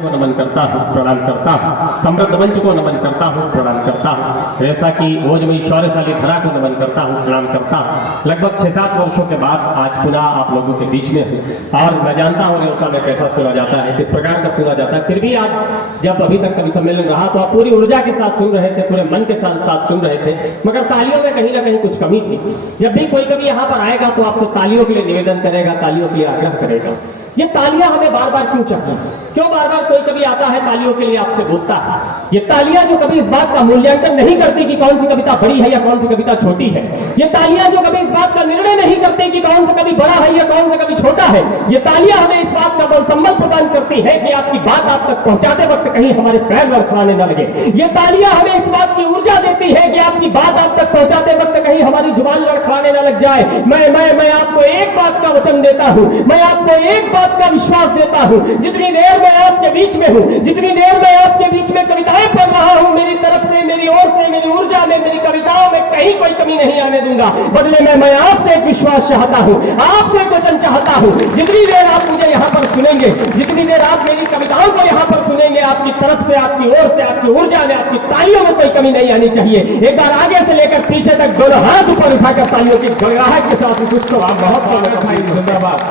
को नमन करता हूँ, प्रणाम करता हूँ। समृद्ध मंच को नमन करता हूँ, प्रणाम करता हूँ। जैसा कि ओजमयी शौर्यशाली धरा को नमन करता हूँ, प्रणाम करता हूँ। लगभग 6-7 वर्षों के बाद आज पुनः आप लोगों के बीच में हूँ और मैं जानता हूँ रेवसा में कैसा सुना जाता है, किस प्रकार का सुना जाता है। फिर भी आज जब अभी तक कवि सम्मेलन रहा तो आप पूरी ऊर्जा के साथ सुन रहे थे, पूरे मन के साथ सुन रहे थे, मगर तालियों में कहीं ना कहीं कुछ कमी थी। जब भी कोई कवि यहाँ पर आएगा तो आपसे तालियों के लिए निवेदन करेगा, तालियों के लिए आग्रह करेगा। ये तालियां हमें बार बार क्यों चाहिए? क्यों बार बार कोई कवि आता है तालियों के लिए आपसे बोलता है? ये तालियां जो कभी इस बात का मूल्यांकन नहीं करती कि कौन सी कविता बड़ी है या कौन सी कविता छोटी है, ये तालियां जो कभी इस बात का निर्णय नहीं करती कि कौन सा कवि बड़ा है या कौन सा कवि छोटा है, ये तालियां हमें इस बात का बल संबल प्रदान करती है कि आपकी बात आप तक पहुंचाते वक्त कहीं हमारे पैर लड़खड़ाने न लगे। ये तालियां हमें इस बात की ऊर्जा देती है कि आपकी बात आप तक पहुंचाते वक्त कहीं हमारी जुबान लड़खड़ाने न लग जाए। मैं आपको एक बात का वचन देता हूं, मैं आपको एक बात का विश्वास देता हूं, जितनी देर मैं आपके बीच में हूं, जितनी देर मैं आपके बीच में कविताएं पढ़ रहा हूं, मेरी तरफ से, मेरी ओर से, मेरी ऊर्जा में, मेरी कविताओं में कहीं कोई कमी नहीं आने दूंगा। बदले में मैं आपसे एक विश्वास चाहता हूं, आपसे एक वचन चाहता हूं। जितनी देर आप मुझे यहाँ पर सुनेंगे, जितनी देर आप मेरी कविताओं को यहाँ पर सुनेंगे, आपकी तरफ से, आपकी ओर से, आपकी ऊर्जा में, आपकी तालियों में कोई कमी नहीं आनी चाहिए। एक बार आगे से लेकर पीछे तक दोनों हाथ ऊपर उठाकर तालियों की गड़गड़ाहट के साथ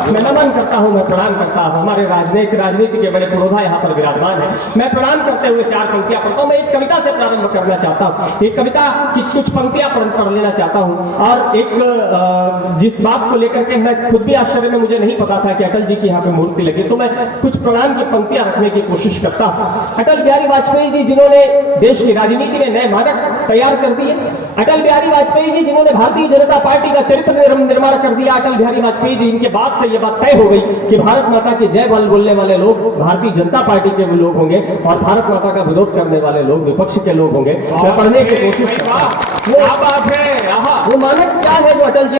मैं नमन करता हूं, मैं प्रणाम करता हूं। हमारे राजनीति के बड़े पुरोधा यहाँ पर विराजमान है। मैं प्रणाम करते हुए 4 पंक्तियां पढ़ता हूं। मैं एक कविता से प्रारंभ करना चाहता हूं, एक कविता की कुछ पंक्तियां पढ़ लेना चाहता हूं। और एक जिस बात को लेकर के मैं खुद भी आश्चर्य में, मुझे नहीं पता था कि अटल जी की यहाँ पे मूर्ति लगी, तो मैं कुछ प्रणाम की पंक्तियां रखने की कोशिश करता हूं। अटल बिहारी वाजपेयी जी जिन्होंने देश की राजनीति में नए मानक तैयार कर दिए, अटल बिहारी वाजपेयी जी जिन्होंने भारतीय जनता पार्टी का चरित्र निर्माण कर दिया, अटल बिहारी वाजपेयी जी, इनके बाद से यह बात तय हो गई कि भारत माता की जय बोलने वाले लोग भारतीय जनता पार्टी के लोग होंगे और भारत माता का विरोध करने वाले लोग विपक्ष के लोग होंगे। मैं पढ़ने की कोशिश करता हूं। वो मानक क्या है जो अटल जी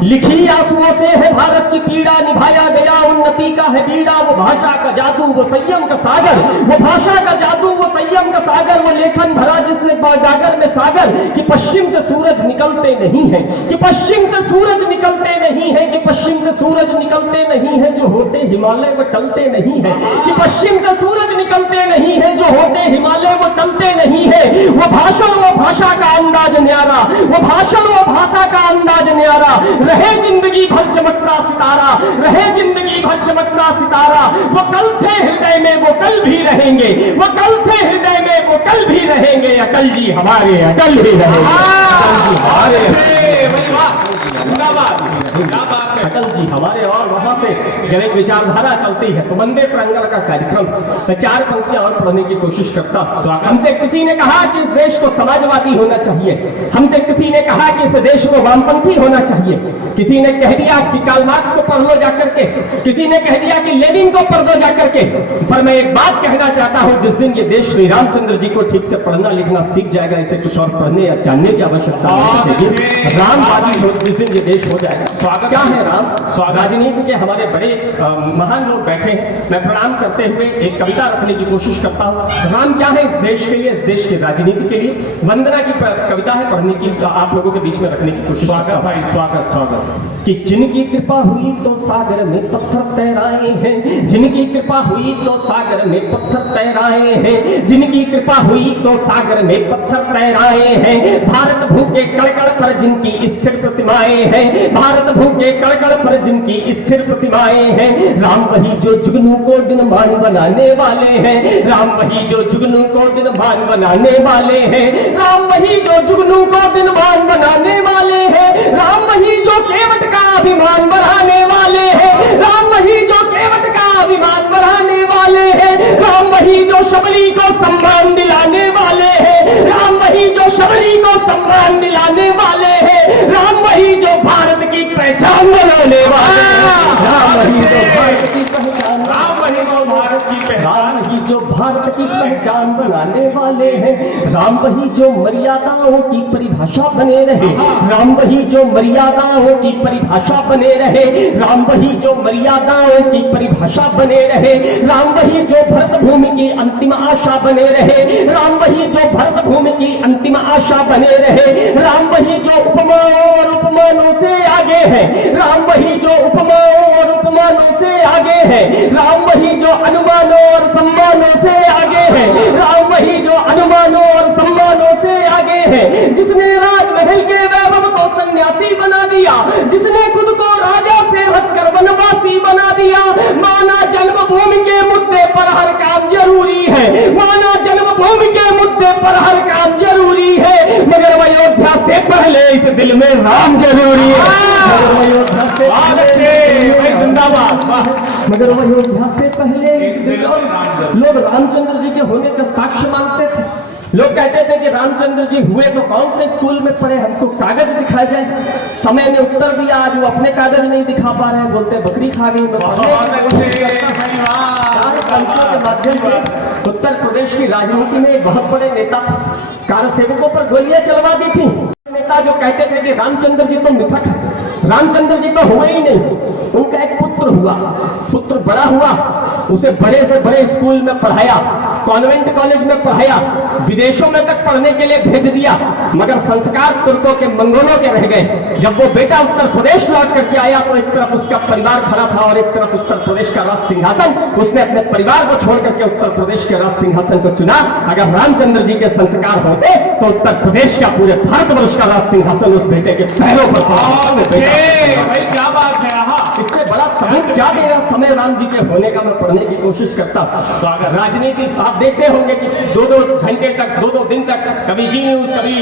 लिखी आंसुओं से है भारत की पीड़ा, निभाया गया उन्नति का है बीड़ा। वो भाषा का जादू, वो संयम का सागर, वो भाषा का जादू, वो संयम का सागर, वो लेखन भरा जिसने गागर में सागर, कि पश्चिम से सूरज निकलते नहीं है, कि पश्चिम से सूरज निकलते नहीं है, कि पश्चिम से सूरज निकलते नहीं है, जो होते हिमालय वो टलते नहीं है, कि पश्चिम से सूरज निकलते नहीं है, जो होते हिमालय वो टलते नहीं है। वो भाषण, वो भाषा का अंदाज न्यारा, वो भाषण, वो भाषा का अंदाज न्यारा, रहे जिंदगी भर चमकता सितारा, रहे जिंदगी भर चमकता सितारा। वो कल थे हृदय में, वो कल भी रहेंगे, वो कल थे हृदय में, वो कल भी रहेंगे। अटल जी हमारे अटल भी रहेंगे, अटल जी हमारे। और वहां से जब एक विचारधारा चलती है तो वंदे तिरंगा का कार्यक्रम, मैं 4 पंक्तियां और पढ़ने की कोशिश करता हूं। हमसे किसी ने कहा कि इस देश को समाजवादी होना चाहिए, हमसे किसी ने कहा कि इस देश को वामपंथी होना चाहिए, किसी ने कह दिया कि कार्ल मार्क्स को पढ़ लो जाकर के, किसी ने कह दिया कि लेनिन को पढ़ दो जाकर के। पर मैं एक बात कहना चाहता हूं, जिस दिन ये देश श्री रामचंद्र जी को ठीक से पढ़ना लिखना सीख जाएगा, इसे कुछ और पढ़ने या जानने की आवश्यकता नहीं है। रामवादी लोग जिस दिन ये देश हो जाएगा। स्वागत क्या है राम, राजनीति के हमारे बड़े महान लोग बैठे हैं। मैं प्रणाम करते हुए एक कविता रखने की कोशिश करता हूँ। राम क्या है इस देश के लिए, इस देश की राजनीति के लिए। वंदना की कविता है, पढ़ने की आप लोगों के बीच में रखने की कोशिश। स्वागत भाई, स्वागत स्वागत। कि जिनकी कृपा हुई तो सागर में पत्थर तैराए हैं, जिनकी कृपा हुई तो सागर में पत्थर तैराए हैं, जिनकी कृपा हुई तो सागर में पत्थर तैराए हैं। भारत भूखे कड़कड़ पर जिनकी स्थिर प्रतिमाएं हैं, भारत भूखे कड़कड़ पर जिनकी स्थिर प्रतिमाएं हैं। राम वही जो जुगनू को दिनमान बनाने वाले हैं, राम वही जो जुगनू को दिनमान बनाने वाले हैं, राम वही जो जुगनू को दिनमान बनाने वाले हैं, राम वही जो केवट का अभिमान बढ़ाने वाले हैं, राम वही जो केवट का अभिमान बढ़ाने वाले हैं, राम वही जो शबरी को सम्मान दिलाने वाले हैं, राम वही जो शबरी को सम्मान दिलाने वाले हैं, राम वही जो भारत की पहचान बनाने वाले हैं, राम वही जो भारत की पहचान, राम वही जो भारत की पहचान, ही जो भारत की पहचान बनाने वाले हैं, राम वही जो मर्यादाओं की परिभाषा बने रहे, राम वही जो मर्यादाओं की परिभाषा बने रहे, राम वही जो मर्यादाओं की परिभाषा बने रहे, राम वही जो भरत भूमि की अंतिम आशा बने रहे, राम वही जो भरत भूमि की अंतिम आशा बने रहे, राम वही जो उपमाओं और उपमानों से आगे है, राम वही जो उपमाओं और उपमानों अनुमानों से आगे है, राम वही जो अनुमानों और सम्मानों से आगे है, राम वही जो अनुमानों और सम्मानों से आगे है, जिसने राजमहल के वैभव को सन्यासी बना दिया, जिसने खुद को राजा से हंसकर वनवासी बना दिया। माना जन्मभूमि के मुद्दे पर हर काम जरूरी है, माना जन्मभूमि के मुद्दे पर हर काम जरूरी है, मगर अयोध्या से पहले इस दिल में राम जरूरी है। अयोध्या से जिंदाबाद, मगर अयोध्या से पहले इस दिल में लोग रामचंद्र जी के होने का साक्ष्य मांगते थे। लोग कहते थे कि रामचंद्र जी हुए तो कौन से स्कूल में पढ़े, हमको कागज दिखाए जाए। समय ने उत्तर दिया, आज वो अपने कागज नहीं दिखा पा रहे हैं, बोलते बकरी खा गई। के माध्यम से उत्तर प्रदेश की राजनीति में एक बहुत बड़े नेता कारसेवकों पर गोलियां चलवा दी थी। नेता जो कहते थे कि रामचंद्र जी तो मिथक है, रामचंद्र जी तो हुए ही नहीं। उनका एक पुत्र हुआ, पुत्र बड़ा हुआ, उसे बड़े से बड़े स्कूल में पढ़ाया, कॉन्वेंट कॉलेज में पढ़ाया, विदेशों में तक पढ़ने के लिए भेज दिया, मगर संस्कार तुर्कों के मंगोलों के रह गए। जब वो बेटा उत्तर प्रदेश लौट करके आया तो एक तरफ उसका परिवार खड़ा था और एक तरफ उत्तर प्रदेश का राज सिंहासन। उसने अपने परिवार को छोड़ करके उत्तर प्रदेश के राज सिंहासन को चुना। अगर रामचंद्र जी के संस्कार होते तो उत्तर प्रदेश का, पूरे भारतवर्ष का राज सिंहासन उस बेटे के पैरों पर क्या बात है। इससे बड़ा सबूत क्या दे रहा समय राम जी के होने का मैं पढ़ने की कोशिश करता हूँ। तो अगर राजनीति आप देखते होंगे कि 2-2 घंटे तक, 2-2 दिन तक, कभी जी न्यूज, कभी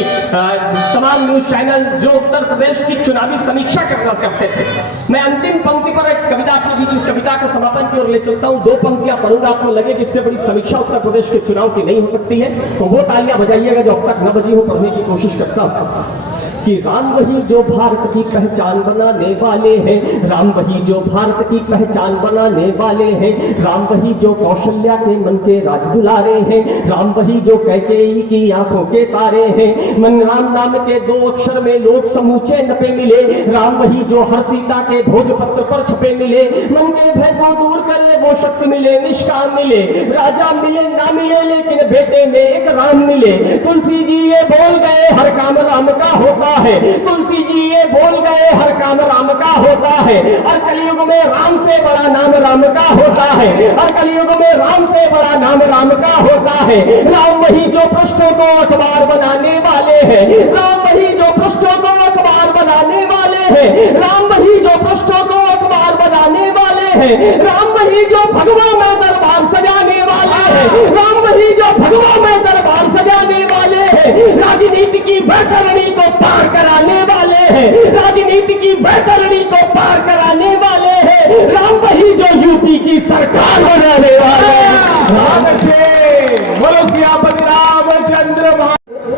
तमाम न्यूज चैनल जो उत्तर प्रदेश की चुनावी समीक्षा करते थे। मैं अंतिम पंक्ति पर एक कविता के बीच कविता के समापन की ओर ले चलता हूँ। 2 पंक्तियां पढ़ूंगा, आपको लगे कि इससे बड़ी समीक्षा उत्तर प्रदेश के चुनाव की नहीं हो सकती है तो वो तालियां बजाइएगा जो अब तक न बजी हो। पढ़ने की कोशिश करता हूँ कि राम वही जो भारत की पहचान बनाने वाले हैं, राम वही जो भारत की पहचान बनाने वाले हैं, राम वही जो कौशल्या के मन के राज दुलारे हैं, राम वही जो कैकेयी की आंखों के तारे हैं। मन राम नाम के 2 अक्षर में लोग समूचे नपे मिले, राम वही जो हर सीता के भोजपत्र पर छपे मिले। मन के भय को दूर करे वो शक्ति मिले, निष्काम मिले, राजा मिले ना मिले लेकिन बेटे में एक राम मिले। तुलसी जी ये बोल गए हर काम राम का होता है, तुलसी जी ये बोल गए हर काम राम का होता है, और कलयुग में राम से बड़ा नाम राम का होता है, और कलयुग में राम से बड़ा नाम राम का होता है। राम वही जो पृष्ठों को अखबार बनाने वाले हैं, राम वही जो पृष्ठों को अखबार बनाने वाले हैं, राम वही जो पृष्ठों को अखबार बनाने वाले हैं, राम वही जो भगवा में दरबार सजाने वाले हैं, राम वही जो भगवा में दरबार सजाने वाले हैं। राजनीति की बैतरणी को पार कराने वाले हैं, राजनीति की बैतरणी को पार कराने वाले हैं। राम वही जो यूपी की सरकार बनाने वाले हैं।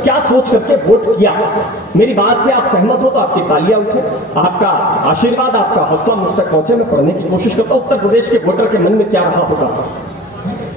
क्या सोच करके वोट किया? मेरी बात से आप सहमत हो तो आपकी तालियां उठे, आपका आशीर्वाद, आपका हौसला मुझ तक पहुंचे। मैं पढ़ने की कोशिश करता हूं उत्तर प्रदेश के वोटर के मन में क्या रहा होगा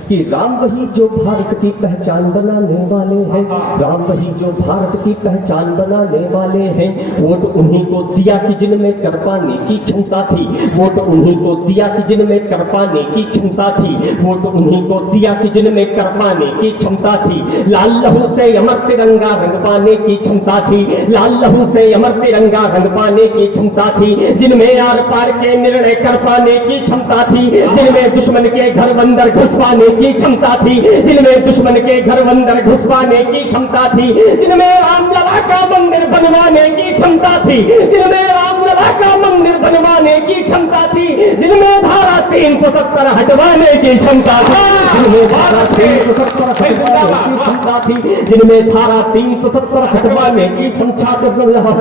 कि राम वही जो भारत की पहचान बनाने वाले हैं, राम वही जो भारत की पहचान बनाने वाले हैं। वोट उन्हीं को दिया कि जिनमें कर पाने की क्षमता थी, वोट उन्हीं को दिया कि जिनमें कर पाने की क्षमता थी, वोट उन्हीं को दिया कि जिनमें कर पाने की क्षमता थी। लाल लहू से अमर तिरंगा रंग पाने की क्षमता थी, लाल लहू से अमर तिरंगा रंग पाने की क्षमता थी। जिनमें आर पार के निर्णय कर पाने की क्षमता थी, जिनमें दुश्मन के घर अंदर घुस पाने की क्षमता थी, जिनमें दुश्मन के घर अंदर घुस पाने की क्षमता थी, जिनमें रामलला का मंदिर बनवाने की क्षमता थी, जिनमें रामलला का मंदिर बनवाने की क्षमता थी, जिनमें धारा 370 हटवाने की क्षमता थी, जिनमें धारा 370 हटवाने की क्षमता थी, जिनमें धारा 370 हटवाने की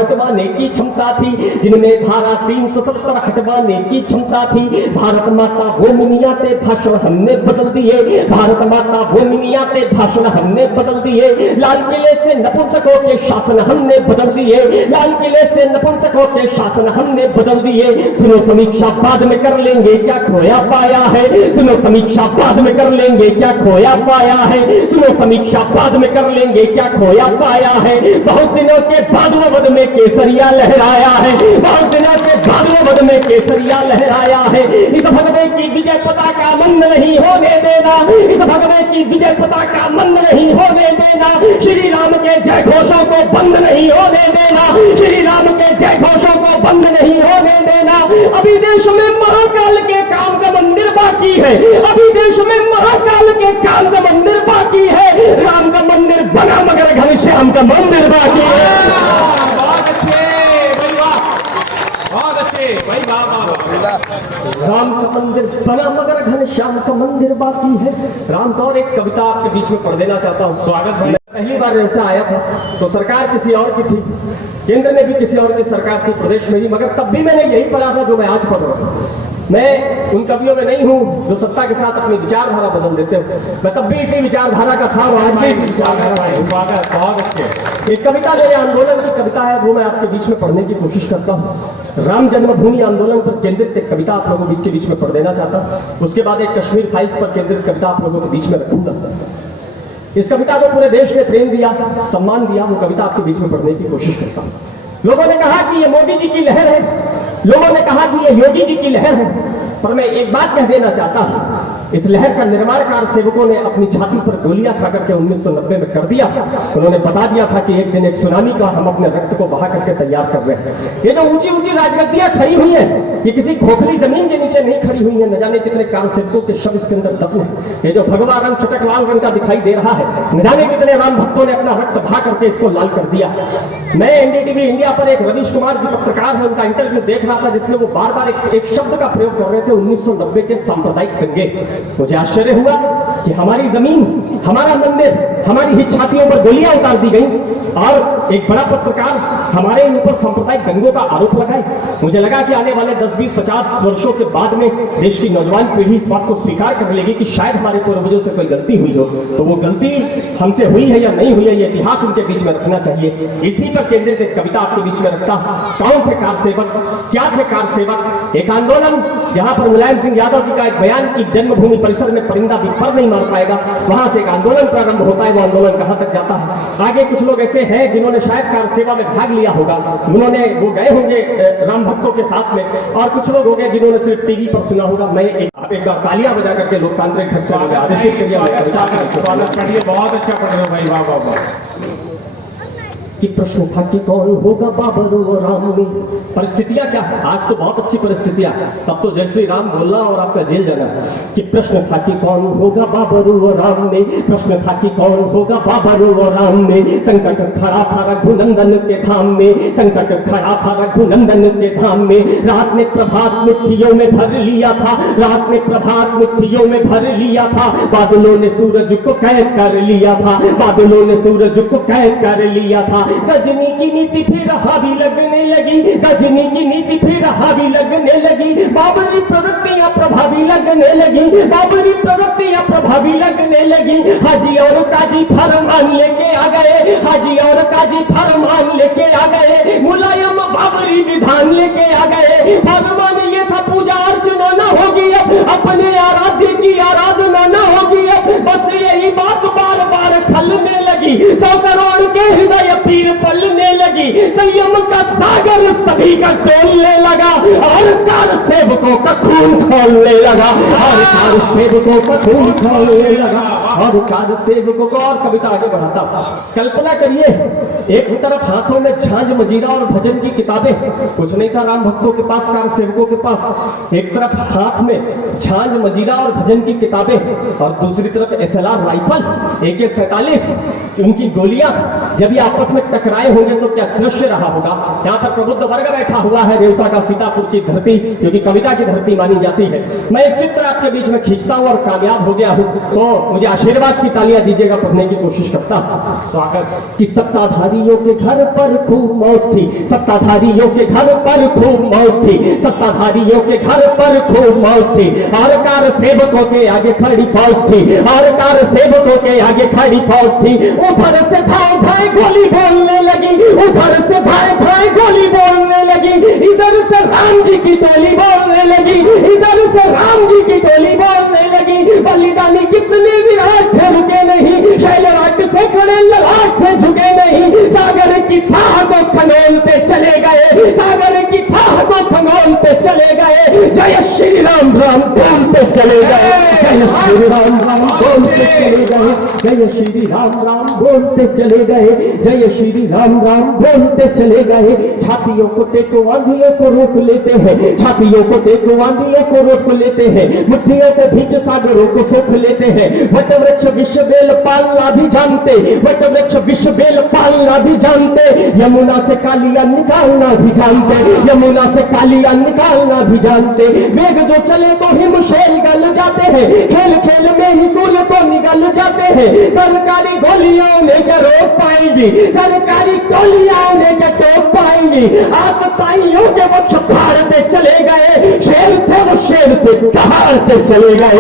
हटवाने की क्षमता थी, जिनमें धारा 370 हटवाने की क्षमता थी। भारत माता भूमिया के भाषण हमने बदल दिए, भारत माता भूमिया के भाषण हमने बदल दिए। लाल किले से नपुंसकों के शासन हमने बदल दिए, लाल किले से नपुंसकों के शासन हमने बदल दिए। सुनो समीक्षा बाद में कर लेंगे क्या खोया पाया है, सुनो समीक्षा बाद में कर लेंगे क्या खोया पाया है, सुनो समीक्षा बाद में कर लेंगे क्या खोया पाया है। बहुत दिनों के बाद वो वध में केसरिया लहराया है, बहुत दिनों के बाद वो वध में केसरिया लहराया है। इस भगवे की विजय पताका मंद नहीं होने देना, इस भगवे की विजय पताका मंद नहीं होने देना। श्री राम के जय घोषों को बंद नहीं होने देना, श्री राम के जय घोषों को बंद नहीं होने देना। अभी देश में महाकाल के है। अभी देश में महाकाल के चांद मंदिर बाकी है, राम का मंदिर बना मगर घनश्याम का मंदिर बाकी है। बहुत अच्छे भाई, वाह, बहुत अच्छे भाई, वाह वाह। राम का मंदिर बना मगर घनश्याम का मंदिर बाकी है। राम का और एक कविता आपके बीच में पढ़ देना चाहता हूँ। स्वागत भाई। पहली बार ऐसा आया था तो सरकार किसी और की थी, केंद्र में भी किसी और की सरकार थी, प्रदेश में भी, मगर तब भी मैंने यही पढ़ा था जो मैं आज पढ़ रहा हूँ। मैं उन कवियों में नहीं हूँ जो सत्ता के साथ अपनी विचारधारा बदल देते हो। मैं तब भी इसी विचारधारा का था और आज भी इसी विचारधारा है। स्वागत, बहुत अच्छे। एक कविता मेरे आंदोलन की कविता है, वो मैं आपके बीच में पढ़ने की कोशिश करता हूँ। राम जन्मभूमि आंदोलन पर केंद्रित एक कविता आप लोगों के बीच में पढ़ देना चाहता हूँ। उसके बाद एक कश्मीर फाइल्स पर केंद्रित कविता आप लोगों के बीच में रखूंगा। इस कविता को पूरे देश ने प्रेम दिया, सम्मान दिया, वो कविता आपके बीच में पढ़ने की कोशिश करता हूँ। लोगों ने कहा कि ये मोदी जी की लहर है, लोगों ने कहा कि ये योगी जी की लहर है, पर मैं एक बात कह देना चाहता हूँ, इस लहर का निर्माण कार सेवकों ने अपनी छाती पर गोलियां खा करके 1990 में कर दिया। उन्होंने बता दिया था कि एक दिन एक सुनामी का हम अपने रक्त को बहा करके तैयार कर रहे हैं। ये जो ऊंची ऊंची राजगद्दियां खड़ी हुई हैं, ये किसी खोखली जमीन के नीचे नहीं खड़ी हुई है। न जाने कितने कार सेवकों के शव इसके अंदर दफन है। ये जो भगवा रंग चटक लाल रंग का दिखाई दे रहा है, न जाने कितने राम भक्तों ने अपना रक्त बहा करके इसको लाल कर दिया। मैं एनडीटीवी इंडिया पर एक रवीश कुमार जी पत्रकार है, उनका इंटरव्यू देख रहा था जिसमें वो बार बार एक शब्द का प्रयोग कर रहे थे, 1990 के सांप्रदायिक दंगे। मुझे आश्चर्य हुआ कि हमारी जमीन, हमारा मंदिर, हमारी ही छातियों पर गोलियां उतार दी गई और एक बड़ा पत्रकार हमारे ऊपर सांप्रदायिक दंगों का आरोप लगाए। मुझे लगा कि आने वाले 10, 20, 50 वर्षों के बाद में देश की नौजवान पीढ़ी इस बात को स्वीकार कर लेगी कि शायद हमारे पूर्वजों से कोई गलती हुई हो, तो वो गलती हमसे हुई है या नहीं हुई है, ये इतिहास उनके बीच में रखना चाहिए। इसी पर केंद्रित एक कविता आपके बीच में रखता। कौन थे कार सेवक, क्या थे कार सेवक? एक आंदोलन जहां पर मुलायम सिंह यादव जी का एक बयान की जन्मभूमि परिसर में परिंदा भी पर नहीं मार पाएगा, वहां से एक आंदोलन प्रारंभ होता है। वो आंदोलन कहां तक जाता है? आगे कुछ लोग ऐसे हैं जिन्होंने शायद कार सेवा में भाग लिया होगा, उन्होंने वो गए होंगे राम भक्तों के साथ में, और कुछ लोग हो गए जिन्होंने सिर्फ टीवी पर सुना होगा। मैं एक बार तालियां बजा करके लोकतांत्रिक ढंग से आदेशित करिए। बहुत अच्छा पढ़ रहे हो भाई, वाह वाह वाह। कि प्रश्न था कि कौन होगा बाबर और राम में? परिस्थितियां क्या है? आज तो बहुत अच्छी परिस्थितियां, तब तो जय श्री राम बोलना और आपका जेल जाना। कि प्रश्न था कि कौन होगा बाबर और राम में, प्रश्न था कि कौन होगा बाबर और राम में। संकट खड़ा था रघुनंदन के धाम में, संकट खड़ा था रघुनंदन के धाम में। रात ने प्रभात मुट्ठियों में भर लिया था, रात ने प्रभात मुट्ठियों में भर लिया था। बादलों ने सूरज को कैद कर लिया था, बादलों ने सूरज को कैद कर लिया था। गजनी की नीति फिर हावी लगने लगी, गजनी की नीति फिर हावी लगने लगी। बाबरी प्रवृत्तियां प्रभावी लगने लगी, बाबरी प्रवृत्तियां प्रभावी लगने लगी। हाजी और काजी फरमान लेके आ गए, हाजी और काजी फरमान लेके आ गए। मुलायम बाबरी विधान लेके आ गए। फरमान ये था पूजा अर्चना न होगी अब, अपने आराध्य की आराधना न होगी अब। बस यही बात बार बार खलने लगी, 100 करोड़ के हृदय पीर पलने लगी। संयम का सागर सभी का तोलने लगा और कार सेवकों का खून खोलने लगा, और कार सेवकों का खून खोलने लगा, और कार सेवकों को। और कविता आगे बढ़ाता। कल्पना करिए, एक तरफ हाथों में झांझ मजीरा और भजन की किताबें, कुछ नहीं था राम भक्तों के पास, कार सेवकों के पास। एक तरफ हाथ में झांझ मजीरा और भजन की किताबें, और दूसरी तरफ SLR राइफल, AK-47, उनकी गोलियां। जब ये आपस में टकराए होंगे तो क्या दृश्य रहा होगा। यहाँ पर प्रबुद्ध वर्ग बैठा हुआ है, रेवसा का सीतापुर की धरती, जो कि कविता की धरती मानी जाती है। मैं एक चित्र आपके बीच में खींचता हूँ और कामयाब हो गया हूँ, तो मुझे आशीर्वाद की तालियां दीजिएगा, पढ़ने की कोशिश करता हूँ। स्वागत। कि सत्ताधारियों के घर पर खूब मौज थी, सत्ताधारियों के घर पर खूब मौज थी, सत्ताधारियों के घर पर खूब मौज थी। और कार सेवकों के आगे खड़ी फौज थी, और कार सेवकों के आगे खड़ी फौज थी। उधर से भाई भाई गोली बोलने लगी, उधर से भाई भाई गोली बोलने लगी। इधर से राम जी की टोली बोलने लगी, इधर से राम जी की टोली बोलने लगी। बलिदानी कितने विराट थे रुके नहीं, शैलराट से खड़े ललाट थे झुके नहीं। सागर की थाह को खंगोलते चले गए, सागर की थाह को खंगोलते चले गए। जय जय श्री राम राम बोलते चले गए, जय श्री राम राम बोलते चले गए, जय श्री राम राम बोलते चले गए, जय श्री राम राम बोलते चले गए। छातियों को टेको आंधियों को रोक लेते हैं, छातियों को टेको आंधियों को रोक लेते हैं, मुट्ठियों के बीच सागरों को सोख लेते हैं। वट वृक्ष विश्व बेल पालना भी जानते, वट वृक्ष विश्व बेल पालना भी जानते, यमुना से कालिया निकालना भी जानते, यमुना से कालिया निकालना भी जानते। मेघ जो चले तो हिमशैल गल जाते हैं, खेल खेल में ही सूर्य तो निगल जाते हैं। सरकारी गोलियां ने क्या रोक पाएंगी, सरकारी गोलियां ने क्या टोक पाएंगी। आपत्तियों के वक्ष फाड़ते चले गए, शेर थे वो शेर से दहाड़ते चले गए।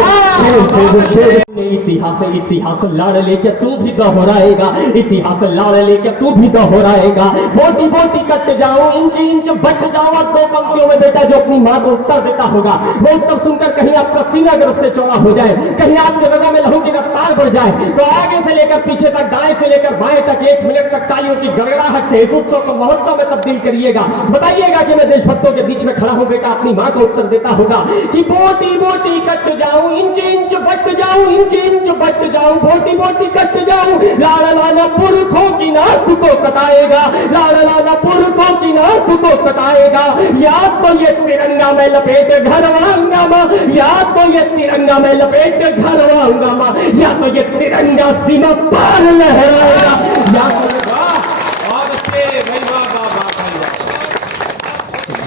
इतिहास इतिहास लाड़ लेके तू भी दोहराएगा, इतिहास लाड़ लेके तू भी दोहराएगा। बोटी बोटी कट जाओ, इंच इंच बट जाओ। दो पंक्तियों में बेटा जो अपनी माँ को उत्तर देता होगा, वो उत्तर सुनकर कहीं आपका सीना गर्भ से चौड़ा हो जाए, कहीं आपके रगों में लहू की रफ्तार बढ़ जाए, तो आगे से लेकर पीछे तक, दाएं से लेकर बाएं तक 1 मिनट तक तालियों की गड़गड़ाहट से इस उत्सव को महोत्सव में तब्दील करिएगा। बताइएगा कि मैं देशभक्तों के बीच में खड़ा हूं। बेटा अपनी माँ को उत्तर देता होगा कि बोटी बोटी कट जाऊं, इंच इंच बट जाऊं, इंच इंच बट जाऊं, बोटी बोटी कट जाऊं। लाड़ लाना पुरखों की नाक को कटाएगा, लाड़ लाना पुरखों की नाक को कटाएगा। या तो ये तिरंगा में लपेट घर वांगामा, या तो ये तिरंगा में लपेट घर वांगामा, या तो ये तिरंगा सीमा पार लहराएगा, या तो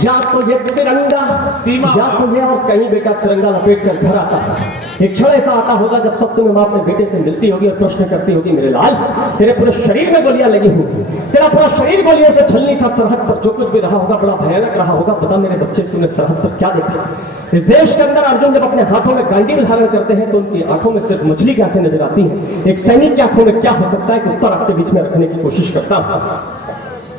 या तो ये तिरंगा सीमा, या तो ये और कहीं बेटा तिरंगा लपेट कर घर आता है। एक क्षण ऐसा आता होगा जब सब तुम्हें माँ अपने बेटे से मिलती होगी और प्रश्न करती होगी, मेरे लाल तेरे पूरे शरीर में गोलियां लगी होगी, तेरा पूरा शरीर गोलियों से छलनी था, सरहद पर जो कुछ भी रहा होगा बड़ा भयानक रहा होगा। बता मेरे बच्चे तूने सरहद पर क्या देखा। इस देश के अंदर अर्जुन जब अपने हाथों में गांडीव धारण करते हैं तो उनकी आंखों में सिर्फ मछली की आंखें नजर आती हैं। एक सैनिक की आंखों में क्या हो सकता है कि उत्तर आपके बीच में रखने की कोशिश करता हूं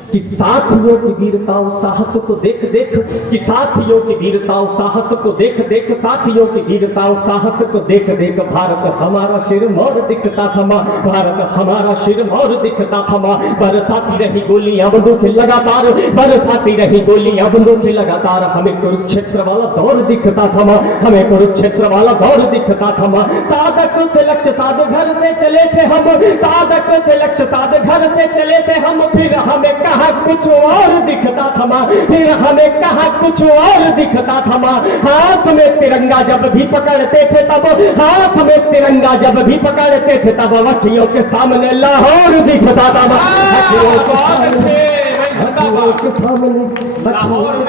कि साथियों की वीरता और साहस को देख देख, कि साथियों की वीरता और साहस को देख देख, साथियों की वीरता और साहस को देख देख, भारत हमारा शिर मोर दिखता थमा, भारत हमारा शिर मोर दिखता थमा। बरसाती रही गोलियां बंदूक लगातार, बरसाती रही गोलियां बंदूक लगातार, हमें कुरुक्षेत्र वाला दौर दिखता थमा, हमें कुरुक्षेत्र वाला दौर दिखता थमा। साधक थे लक्ष्य साध घर से चले थे हम, साधक थे लक्ष्य साध घर से चले थे हम, फिर हमें कहा कुछ और दिखता थमा, फिर हमें कहा कुछ और दिखता थमा। हाथ में तिरंगा जब भी पकड़ते थे तब, हाथ में तिरंगा जब भी पकड़ते थे तब, अखियों के सामने लाहौर दिखता था।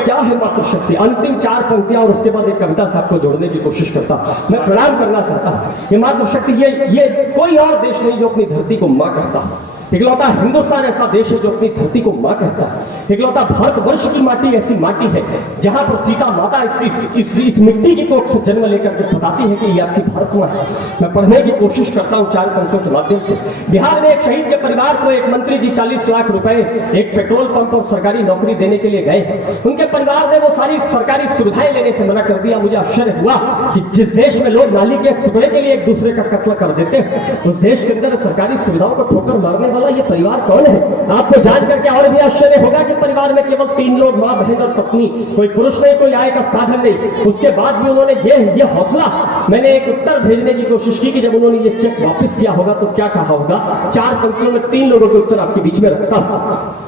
क्या है मातृशक्ति। अंतिम 4 पंक्तियां और उसके बाद एक कविता से आपको जोड़ने की कोशिश करता। मैं प्रणाम करना चाहता हूं। ये मातृशक्ति ये कोई और देश नहीं जो अपनी धरती को मां कहता। इकलौता हिंदुस्तान ऐसा देश है जो अपनी धरती को मां कहता है। इकलौता भारतवर्ष की माटी ऐसी माटी है जहां पर सीता माता इस मिट्टी की कोख से जन्म लेकर के बताती है कि ये आपकी भारत मां है। मैं पढ़ने की कोशिश करता हूं 4 पंक्तियों के माध्यम से। बिहार में एक शहीद के परिवार को एक मंत्री जी 40 लाख रुपए एक पेट्रोल पंप और सरकारी नौकरी देने के लिए गए। उनके परिवार ने वो सारी सरकारी सुविधाएं लेने से मना कर दिया। मुझे आश्चर्य हुआ कि जिस देश में लोग नाली के टुकड़े के लिए एक दूसरे का कत्ल कर देते हैं, उस देश के अंदर सरकारी सुविधाओं को ठोकर मारने वाला ये परिवार कौन है। आपको जान करके और भी आश्चर्य होगा कि परिवार में केवल 3 लोग, मां बहन और पत्नी, कोई पुरुष नहीं, कोई आय का साधन नहीं। उसके बाद भी उन्होंने ये हौसला, मैंने एक उत्तर भेजने की कोशिश की कि जब उन्होंने ये चेक वापस किया होगा तो क्या कहा होगा। 4 पंक्तियों में 3 लोगों के उत्तर आपके बीच में रखता हूं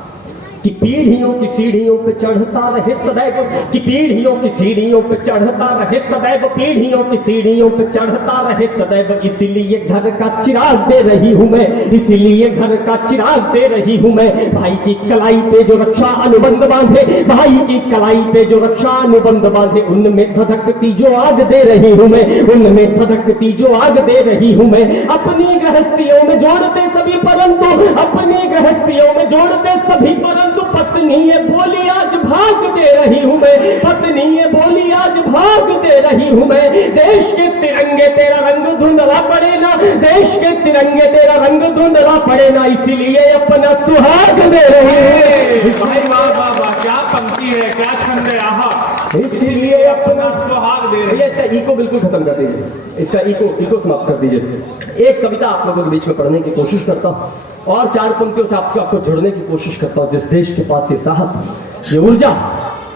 कि पीढ़ियों की सीढ़ियों पे चढ़ता रहे सदैव, कि पीढ़ियों की सीढ़ियों पे चढ़ता रहे सदैव, पीढ़ियों की सीढ़ियों पे चढ़ता रहे सदैव। इसीलिए घर का चिराग दे रही हूं मैं, इसीलिए घर का चिराग दे रही हूं मैं। भाई की कलाई पे जो रक्षा अनुबंध बांधे, भाई की कलाई पे जो रक्षा अनुबंध बांधे, उनमें धधकती जो आग दे रही हूं मैं, उनमें धधकती जो आग दे रही हूं मैं। अपनी गृहस्थियों में जोड़ते सभी परंतु, अपनी गृहस्थियों में जोड़ते सभी परंतु, पत्नी ये बोली आज भाग दे रही हूं मैं, पत्नी ये बोली आज भाग दे रही हूं मैं। देश के तिरंगे तेरा रंग धुंधला पड़े ना, देश के तिरंगे तेरा रंग धुंधला पड़े ना, इसीलिए अपना सुहाग दे रही है। भाई वाह वाह वाह, क्या पंक्ति है, क्या छंद है। आहा, इसीलिए अपना सुहाग दे रही है। इसका इको बिल्कुल खत्म कर दीजिए, इसका इको समाप्त कर दीजिए। एक कविता आप लोगों के बीच में पढ़ने की कोशिश करता हूं और 4 पंक्तियों से आपको जोड़ने की कोशिश करता हूं। जिस देश के पास ये साहस, ये ऊर्जा,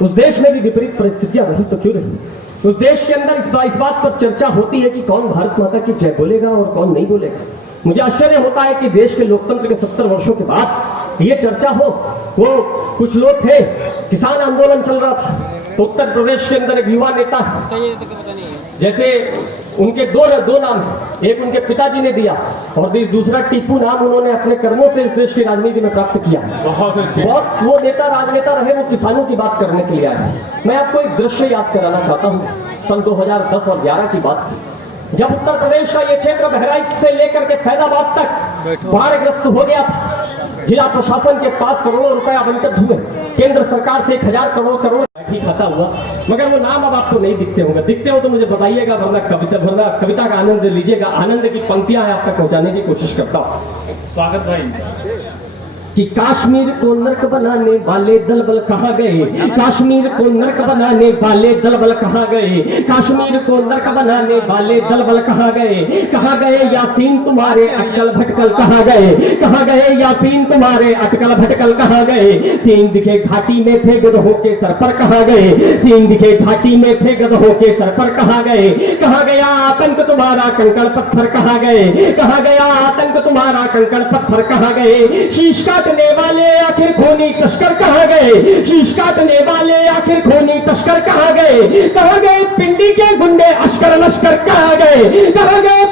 उस देश में भी विपरीत परिस्थितियां रही तो क्यों रही, उस देश के अंदर इस बात पर चर्चा होती है कि कौन भारत माता की जय बोलेगा और कौन नहीं बोलेगा। मुझे आश्चर्य होता है कि देश के लोकतंत्र के 70 वर्षों के बाद ये चर्चा हो। वो कुछ लोग थे, किसान आंदोलन चल रहा था, तो उत्तर प्रदेश के अंदर एक युवा नेता, जैसे उनके दो नाम, एक उनके पिताजी ने दिया और दूसरा टीपू नाम उन्होंने अपने कर्मों से इस देश की राजनीति में प्राप्त किया। बहुत अच्छे। बहुत वो नेता राजनेता रहे, वो किसानों की बात करने के लिए आए। मैं आपको एक दृश्य याद कराना चाहता हूँ। सन 2010 और 11 की बात थी, जब उत्तर प्रदेश का ये क्षेत्र बहराइच से लेकर के फैजाबाद तक बाढ़ग्रस्त हो गया था। जिला प्रशासन के पास करोड़ों रुपए आवंटित हुए, केंद्र सरकार से 1000 करोड़ ठीक खाता हुआ, मगर वो नाम अब आपको नहीं दिखते होंगे। दिखते हो तो मुझे बताइएगा, वरना कविता का आनंद लीजिएगा। आनंद की पंक्तियां आप तक पहुंचाने की कोशिश करता हूं। स्वागत भाई। कि काश्मीर को नर्क बनाने वाले दलबल कहाँ गए, काश्मीर को नर्क बनाने वाले दलबल कहाँ गए, काश्मीर को नर्क बनाने वाले दलबल कहाँ गए यासीन तुम्हारे अटकल भटकल कहाँ गए यासीन तुम्हारे अटकल भटकल कहाँ गए। सींग दिखे घाटी में थे गधों के सर पर कहाँ गए, सींग दिखे घाटी में थे गधों के सर पर कहाँ गया आतंक तुम्हारा कंकड़ पत्थर कहाँ गया आतंक तुम्हारा कंकड़ पत्थर कहाँ गए। शीश काटने वाले आखिर खूनी तस्कर कहाँ गए, शीश काटने वाले आखिर खूनी तस्कर कहाँ गए पिंडी के गुंडे अश्कर लश्कर कहाँ गए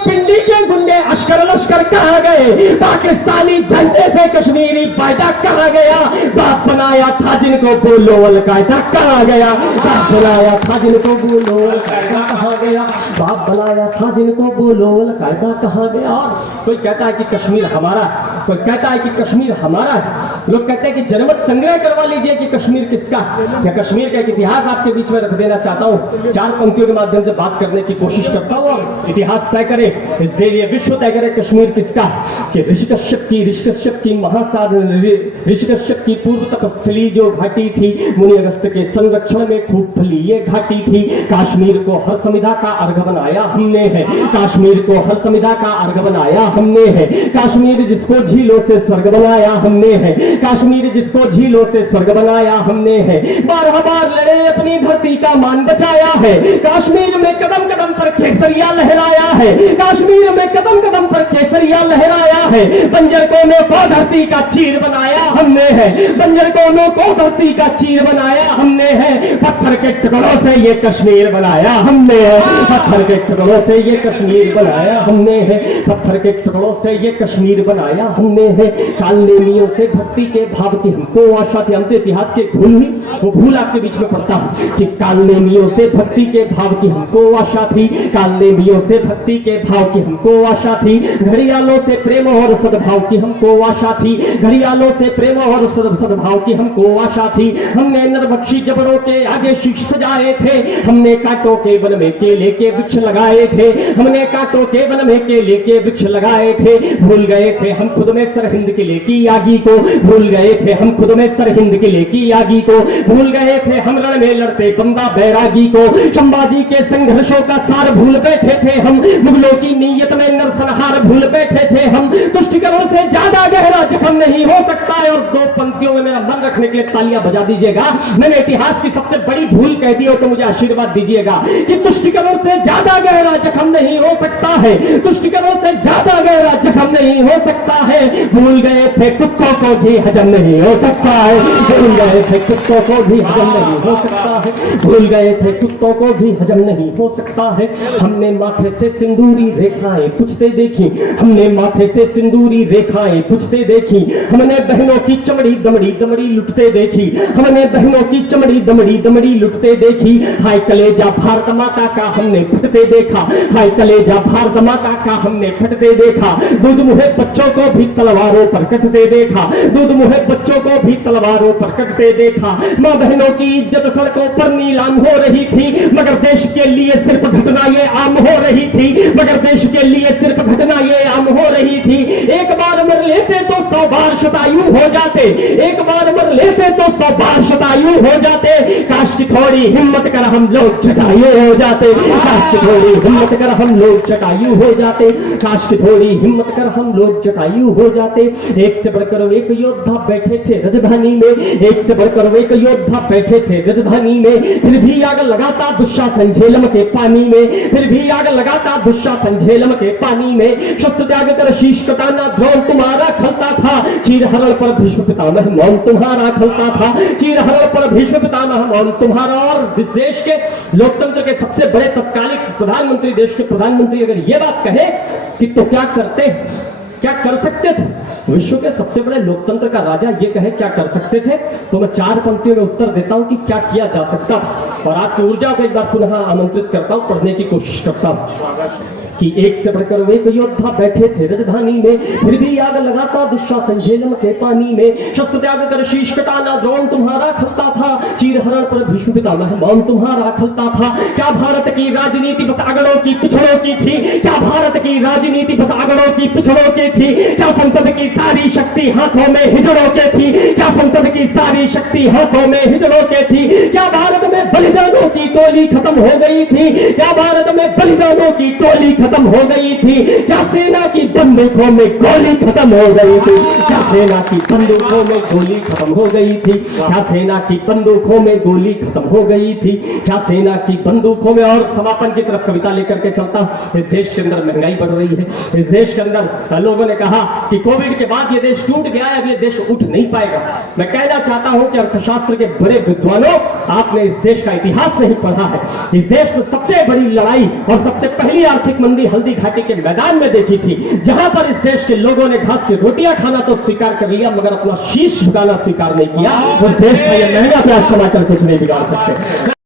पिंडी के गुंडे अश्कर लश्कर कहाँ गए। पाकिस्तानी झंडे से कश्मीरी बायडा कहाँ गया, बाप बनाया था जिनको बोलो अलकायदा कहाँ गया, बाप बनाया था जिनको बोलो अलकायदा कहाँ गया, बाप बनाया था जिनको बोलो अलकायदा कहाँ गया। और कोई कहता है कि कश्मीर हमारा, कोई कहता है कि कश्मीर हमारा है। लोग कहते हैं कि जनमत संग्रह करवा लीजिए कि कश्मीर किसका। मैं कश्मीर का एक इतिहास आपके बीच में रख देना चाहता हूँ, 4 पंक्तियों के माध्यम से बात करने की कोशिश करता हूँ और इतिहास तय करे, इस देश विश्व तय करे कश्मीर किसका। कि ऋषि कश्यप की महासाधन, ऋषि कश्यप की पूर्व तपस्थली जो घाटी थी, मुनि अगस्त के संरक्षण में खूब फली ये घाटी थी। काश्मीर को हर संविधा का अर्घ बनाया हमने है, काश्मीर को हर संविधा का अर्घ बनाया हमने है। काश्मीर जिसको झीलों से स्वर्ग बनाया हमने है, काश्मीर जिसको झीलों से स्वर्ग बनाया हमने है। 12 बार लड़े अपनी धरती का मान बचाया है, काश्मीर में कदम कदम पर केसरिया लहराया है, काश्मीर में कदम कदम पर केसरिया लहराया है। बंजर कोनों को धरती का चीर बनाया हमने है, बंजर कोनों को धरती का चीर बनाया हमने है। पत्थर के टुकड़ों से ये कश्मीर बनाया हमने है, पत्थर के टुकड़ों से ये कश्मीर बनाया हमने है, पत्थर के टुकड़ों से ये कश्मीर बनाया हमने है। कालनेमियों से भक्ति के भाव की हमको आशा थी। हमसे इतिहास के भूल ही वो भूल आपके बीच में पड़ता हूं कि कालनेमियों से भक्ति के भाव की हमको आशा थी, कालनेमियों से भक्ति के भाव की हमको आशा थी। घड़ियालों से प्रेम और सद्भाव की हमको आशा थी, घड़ियालों से प्रेम और सद्भाव की हमको आशा थी। हमने नरभक्षी जबरों के आगे शीश सजाए थे, हमने कांटों के वन में केले के वृक्ष लगाए थे, हमने कांटों के वन में केले के वृक्ष लगाए थे। भूल गए थे हम खुद में सरहिंद किले की आगी को, भूल गए थे हम खुद में सरहिंद किले की आगी को, भूल गए थे हम रण में लड़ते बंदा बैरागी को। संभाजी के संघर्षों का सार भूल बैठे थे हम, मुगलों की नीयत में नरसंहार भूल बैठे थे हम। तुष्टिकरों से ज्यादा गहरा जख्म नहीं हो सकता है। और 2 पंक्तियों में मेरा मन रखने के लिए तालियां बजा दीजिएगा। मैंने इतिहास की सबसे बड़ी भूल कह दी हो तो मुझे आशीर्वाद दीजिएगा कि तुष्टिकरों से ज्यादा गहरा जख्म नहीं हो सकता है, तुष्टिकरों से ज्यादा गहरा जख्म नहीं हो सकता है। भूल गए थे कुत्तों को भी हजम नहीं हो सकता है, भूल गए थे कुत्तों को भी हजम नहीं हो सकता है, भूल गए थे कुत्तों को भी हजम नहीं हो सकता है। हमने माथे से सिंदूरी रेखाएं पूछते देखी, हमने माथे से सिंदूरी रेखाएं पूछते देखी। हमने बहनों की चमड़ी दमड़ी दमड़ी लुटते देखी, हमने बहनों की चमड़ी दमड़ी दमड़ी लुटते देखी। हाय कलेजा भारत माता का हमने फटते देखा, हाय कलेजा भारत माता का हमने फटते देखा। दूध मुहे बच्चों को भी तलवारों पर कटते देखा, दूध मुहे बच्चों को भी तलवारों पर कटते देखा। मां बहनों की इज्जत सड़कों पर नीलाम हो रही थी, मगर देश के लिए सिर्फ घटना ये आम हो रही थी, मगर देश के लिए सिर्फ घटना ये आम हो रही थी। एक बार मर लेते तो 100 बार शतायु हो जाते, एक बार मर लेते तो 100 बार शतायु हो जाते। काश की थोड़ी हिम्मत कर हम लोग जटायु हो जाते, काश की थोड़ी हिम्मत कर हम लोग जटायु हो जाते, काश की थोड़ी हिम्मत कर हम लोग जटायु हो जाते। एक से बढ़कर एक योद्धा बैठे थे राजधानी में, एक से बढ़कर एक योद्धा योद्धा बैठे थे राजधानी में, फिर भी आग लगाता दुशासन झेलम के पानी में, फिर भी आग लगाता दुशासन झेलम के पानी में। शस्त्र त्याग कर शीश कटाना द्रोण तुम्हारा खलता था, चीरहरण पर भीष्म पितामह मौन तुम्हारा खलता था, चीरहरण पर भीष्म पितामह मौन तुम्हारा। और इस देश के लोकतंत्र के सबसे बड़े तत्कालिक प्रधानमंत्री, देश के प्रधानमंत्री अगर ये बात कहे कि तो क्या करते, क्या कर सकते थे? विश्व के सबसे बड़े लोकतंत्र का राजा ये कहे क्या कर सकते थे, तो मैं 4 पंक्तियों में उत्तर देता हूं कि क्या किया जा सकता था। और आपकी ऊर्जा को एक बार पुनः आमंत्रित करता हूं, पढ़ने की कोशिश करता हूं कि एक से बढ़कर एक योद्धा बैठे थे राजधानी में, फिर भी आग लगाता दुशासन झेलम के पानी में। शस्त्र त्याग कर शीश कटाना द्रोण तुम्हारा खलता था, चीरहरण पर भीष्म पितामह मौन तुम्हारा खलता था। क्या भारत की राजनीति बस आगड़ों की पिछड़ों की थी, क्या भारत की राजनीति बस आगड़ों की पिछड़ों की थी, क्या संसद की सारी शक्ति हाथों में हिजड़ों के थी, क्या संसद की सारी शक्ति हाथों में हिजड़ों के थी, क्या भारत में बलिदानों की टोली खत्म हो गई थी, क्या भारत में बलिदानों की टोली खत्म हो गई थी, क्या सेना की बंदूकों में गोली खत्म हो गई थी, क्या सेना की बंदूकों में गोली खत्म हो गई थी, क्या सेना की बंदूकों में गोली खत्म हो गई थी, क्या सेना की बंदूकों में। और समापन की तरफ कविता लेकर के चलता। इस देश के अंदर महंगाई बढ़ रही है, इस देश के अंदर लोगों ने कहा कि कोविड के बाद ये देश टूट गया है, अब ये देश उठ नहीं पाएगा। मैं कहना चाहता हूं कि अर्थशास्त्र के बड़े विद्वानों, आपने इस देश का इतिहास नहीं पढ़ा है। इस देश में सबसे बड़ी लड़ाई और सबसे पहली आर्थिक मंदी हल्दी घाटी के मैदान में देखी थी, जहां पर इस देश के लोगों ने घास की रोटियां खाना तो स्वीकार कर लिया, मगर अपना शीश झुकाना स्वीकार नहीं किया। उस देश का यह महंगा प्याज टमाटर कुछ नहीं बिगाड़ सकते।